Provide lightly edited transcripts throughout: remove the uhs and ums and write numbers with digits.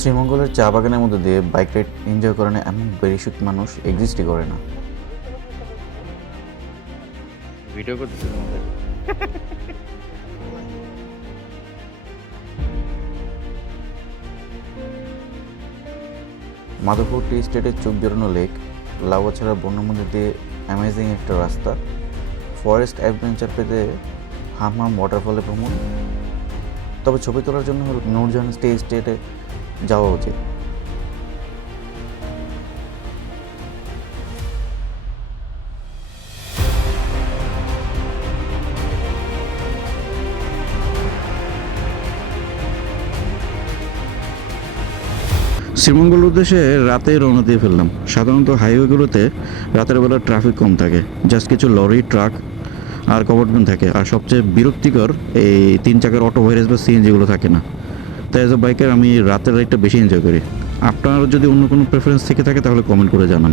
শ্রীমঙ্গলের চা বাগানের মধ্যে দিয়ে বাইক রাইড এনজয় করে না এমন বেরিসুট মানুষ এক্সিস্টই করে না। ভিডিও করতেছে তোমাদের। মাধবপুর টি স্টেটের চোখ জোড়ানো লেক, লাউয়াছড়া বন্যর মধ্যে দিয়ে অ্যামেজিং একটা রাস্তা, ফরেস্ট অ্যাডভেঞ্চার পেতে হামহাম ওয়াটারফলে ভ্রমণ। তবে ছবি তোলার জন্য নূরজাহান টি স্টেটে যাওয়া উচিত। শ্রীমঙ্গল উদ্দেশ্যে রাতে রওনা দিয়ে ফেললাম। সাধারণত হাইওয়েগুলোতে রাতের বেলা ট্রাফিক কম থাকে, জাস্ট কিছু লরি, ট্রাক আর কভার্ড ভ্যান থাকে, আর সবচেয়ে বিরক্তিকর এই 3 চাকার অটো ভাইরাস বা সিএনজিগুলো থাকে না। তাই অ্যাজ এ বাইকার আমি রাতের রাইডটা বেশি এনজয় করি। আপনার যদি অন্য কোনো প্রেফারেন্স থেকে থাকে তাহলে কমেন্ট করে জানান।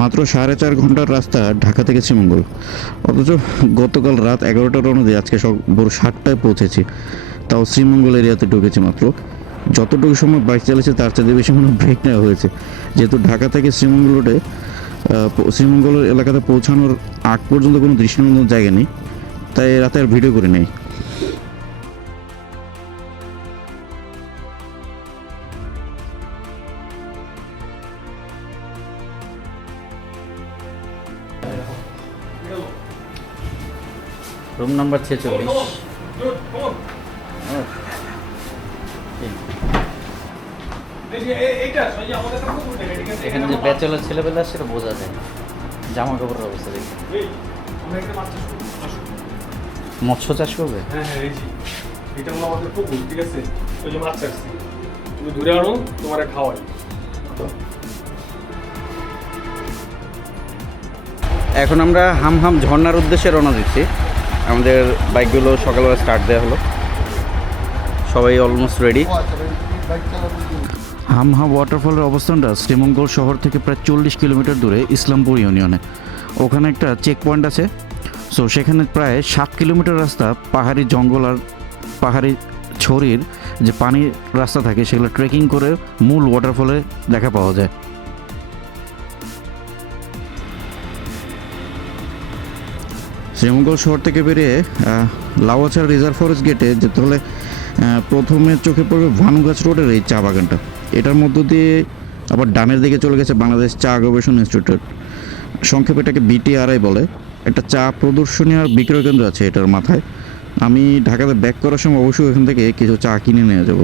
মাত্র 4.5 ঘন্টার রাস্তা ঢাকা থেকে শ্রীমঙ্গল, অথচ গতকাল রাত 11টা রওনা দিয়ে আজকে ভোর 7টায় পৌঁছেছি। তাও শ্রীমঙ্গল এরিয়াতে ঢুকেছি মাত্র। যতটুকু সময় বাইক চালিয়েছে তার চাইতে বেশি মনে ব্রেক নেওয়া হয়েছে, যেহেতু ঢাকা থেকে শ্রীমঙ্গল রোডে শ্রীমঙ্গলের এলাকাতে পৌঁছানোর আগ পর্যন্ত কোনো দৃষ্টিনন্দন জায়গা নেই, তাই রাতে আর ভিডিও করে নেই। Room number 46। এখানে যে ব্যাচেলার ছেলেবেলা সেটা বোঝা যায়, জামা কাপড়ের অবস্থা দেখি। মৎস্য চাষ করবে? হ্যাঁ হ্যাঁ, এটা হলো আমাদের পুকুর, ঠিক আছে? ওই যে মাছ চাষছি, তুমি ধরে আনো, তোমারে খাওয়াই। এখন আমরা হামহাম ঝর্ণার উদ্দেশ্যে রওনা দিচ্ছি। আমাদের বাইকগুলো সকালবেলা স্টার্ট দেওয়া হলো, সবাই অলমোস্ট রেডি। হামহাম ওয়াটারফলের অবস্থানটা শ্রীমঙ্গল শহর থেকে প্রায় 40 কিলোমিটার দূরে ইসলামপুর ইউনিয়নে। ওখানে একটা চেক পয়েন্ট আছে। সো সেখানে প্রায় 7 কিলোমিটার রাস্তা পাহাড়ি জঙ্গল আর পাহাড়ি ছড়ির যে পানির রাস্তা থাকে সেগুলো ট্রেকিং করে মূল ওয়াটারফলে দেখা পাওয়া যায়। শ্রীমঙ্গল শহর থেকে বেরিয়ে লাউয়াছড়া রিজার্ভ ফরেস্ট গেটে যেতে হলে প্রথমে চোখে পড়বে ভানুগাছ রোডের এই চা বাগানটা। এটার মধ্য দিয়ে আবার ডানের দিকে চলে গেছে বাংলাদেশ চা গবেষণা ইনস্টিটিউট, সংক্ষেপে এটাকে বিটিআরআই বলে। একটা চা প্রদর্শনী আর বিক্রয় কেন্দ্র আছে এটার মাথায়। আমি ঢাকাতে ব্যাক করার সময় অবশ্যই এখান থেকে কিছু চা কিনে নিয়ে যাব।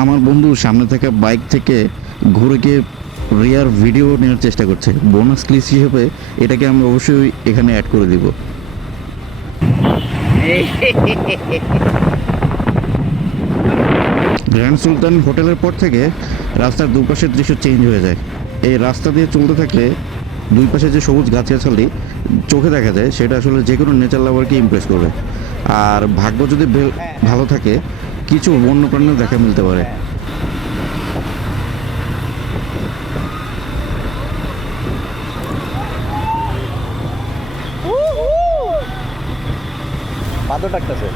আমার বন্ধু সামনে থেকে বাইক থেকে ঘুরে গিয়ে রিয়ার ভিডিও নেওয়ার চেষ্টা করছে। বোনাস ক্লিপ হিসেবে এটাকে আমি অবশ্যই এখানে অ্যাড করে দিব। গ্র্যান্ড সুলতান হোটেলের পর থেকে রাস্তার দুপাশের দৃশ্য চেঞ্জ হয়ে যায়। এই রাস্তা দিয়ে চলতে থাকলে দুই পাশে যে সবুজ গাছগাছালি চোখে দেখা যায় সেটা আসলে যে কোনো নেচার লাভারকে ইমপ্রেস করবে। আর ভাগ্য যদি ভালো থাকে কিছু বন্যপ্রাণীও দেখা মিলতে পারে। বাদর ডাকতেছে।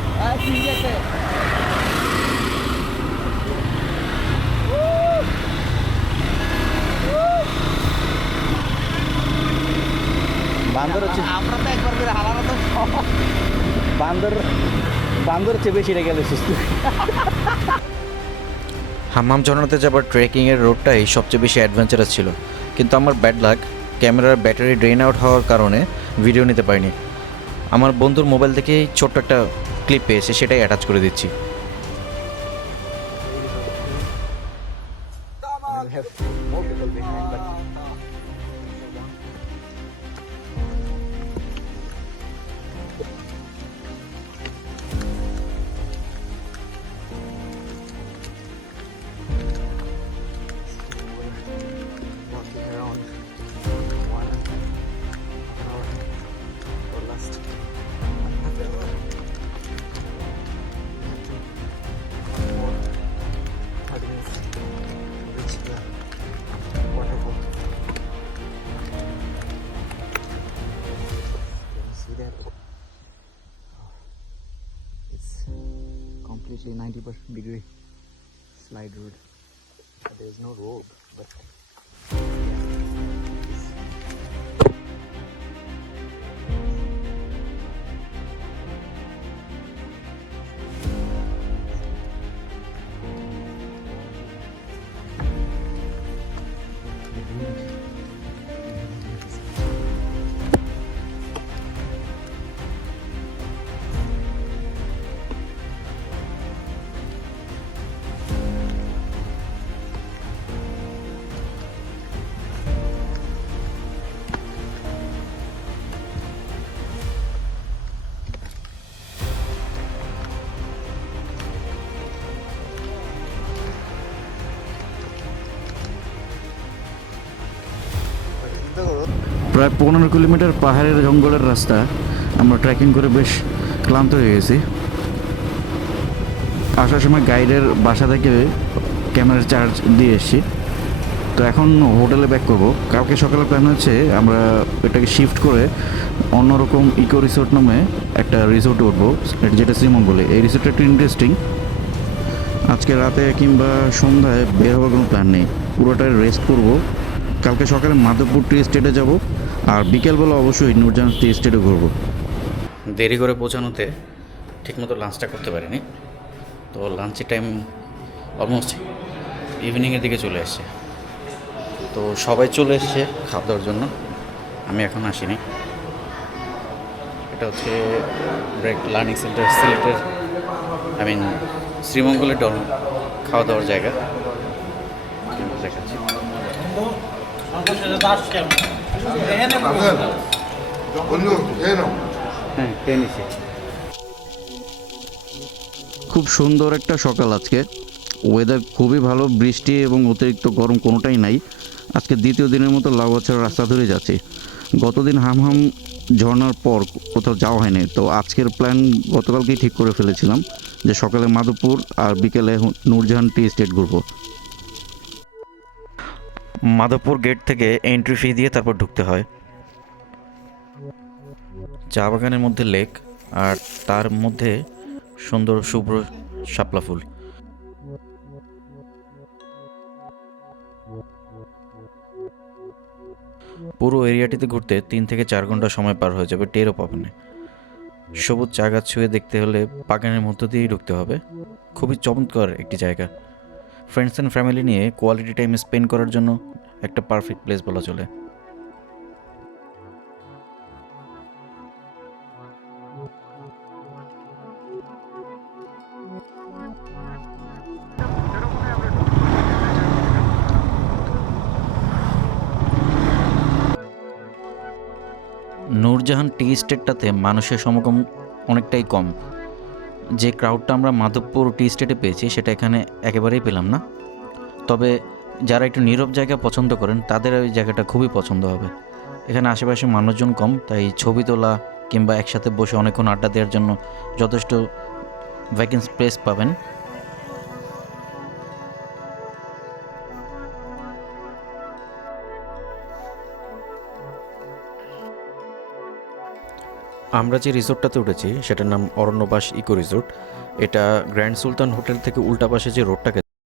বান্দর হচ্ছে, আমরা তো একবার করে হারানো তো বান্দর চেয়ে বেশি রেগে গেলে সুস্থ। হাম্মাম ঝর্ণাতে যাবার ট্রেকিংয়ের রোডটাই সবচেয়ে বেশি অ্যাডভেঞ্চারাস ছিল, কিন্তু আমার ব্যাড লাক, ক্যামেরার ব্যাটারি ড্রেন আউট হওয়ার কারণে ভিডিও নিতে পারিনি। আমার বন্ধুর মোবাইল থেকেই ছোট্ট একটা ক্লিপ পেয়েছে, সেটাই অ্যাটাচ করে দিচ্ছি। Completely 90% degree. slide road. There is no road, but প্রায় 15 কিলোমিটার পাহাড়ের জঙ্গলের রাস্তা আমরা ট্রেকিং করে বেশ ক্লান্ত হয়ে গেছি। আসার সময় গাইডের বাসা থেকে ক্যামেরার চার্জ দিয়ে এসেছি। তো এখন হোটেলে ব্যাক করবো। কালকে সকালে প্ল্যান হচ্ছে আমরা এটাকে শিফট করে অন্যরকম ইকো রিসোর্ট নামে একটা রিসোর্টে উঠবো, যেটা শ্রীমঙ্গলে। এই রিসোর্টটা একটু ইন্টারেস্টিং। আজকে রাতে কিংবা সন্ধ্যায় বের হওয়ার কোনো প্ল্যান নেই, পুরোটাই রেস্ট করবো। কালকে সকালে মাধবপুর টি এস্টেটে যাব, আর বিকেলবেলা অবশ্যই নূরজাহান টি এস্টেটে ঘুরবো। দেরি করে পৌঁছানোতে ঠিকমতো লাঞ্চটা করতে পারিনি, তো লাঞ্চের টাইম অলমোস্ট ইভিনিংয়ের দিকে চলে এসছে। তো সবাই চলে এসছে খাওয়া দাওয়ার জন্য, আমি এখন আসিনি। এটা হচ্ছে ব্রেক লার্নিং সেন্টার সিলেটের, শ্রীমঙ্গলের খাওয়া দাওয়ার জায়গা। দেখাচ্ছি। খুব সুন্দর একটা সকাল আজকে, ওয়েদার খুবই ভালো, বৃষ্টি এবং অতিরিক্ত গরম কোনোটাই নাই। আজকে দ্বিতীয় দিনের মতো লাউগাছড়া রাস্তা ধরে যাচ্ছি। গতদিন হামহাম ঝর্নার পর কোথাও যাওয়া হয়নি, তো আজকের প্ল্যান গতকালকেই ঠিক করে ফেলেছিলাম যে সকালে মাধবপুর আর বিকেলে নূরজাহান টি এস্টেট ঘুরবো। মাধবপুর গেট থেকে এন্ট্রি ফি দিয়ে তারপর ঢুকতে হয়। চা বাগানের মধ্যে লেক, আর তার মধ্যে সুন্দর শুভ্র শাপলা ফুল। পুরো এরিয়াটিতে ঘুরতে 3 থেকে 4 ঘন্টা সময় পার হয়ে যাবে, টেরও পাবেন না। সবুজ চা গাছ ছুঁয়ে দেখতে হলে বাগানের মধ্য দিয়েই ঢুকতে হবে। খুবই চমৎকার একটি জায়গা, ফ্রেন্ডস অ্যান্ড ফ্যামিলি নিয়ে কোয়ালিটি টাইম স্পেন্ড করার জন্য একটা পারফেক্ট প্লেস বলা চলে। নূরজাহান টি এস্টেটটাতে মানুষের সমাগম অনেকটাই কম। যে ক্রাউডটা আমরা মাধবপুর টি এস্টেটে পেয়েছি সেটা এখানে একেবারেই পেলাম না। তবে যারা একটু নীরব জায়গা পছন্দ করেন তাদের ওই জায়গাটা খুবই পছন্দ হবে। এখানে আশেপাশে মানুষজন কম, তাই ছবি তোলা কিংবা একসাথে বসে অনেকক্ষণ আড্ডা দেওয়ার জন্য যথেষ্ট ভ্যাকেন্ট স্পেস পাবেন। আমরা যে রিসোর্টটাতে উঠেছি সেটার নাম অরণ্যবাস ইকো রিসোর্ট। এটা গ্র্যান্ড সুলতান হোটেল থেকে উল্টা পাশে যে রোডটাকে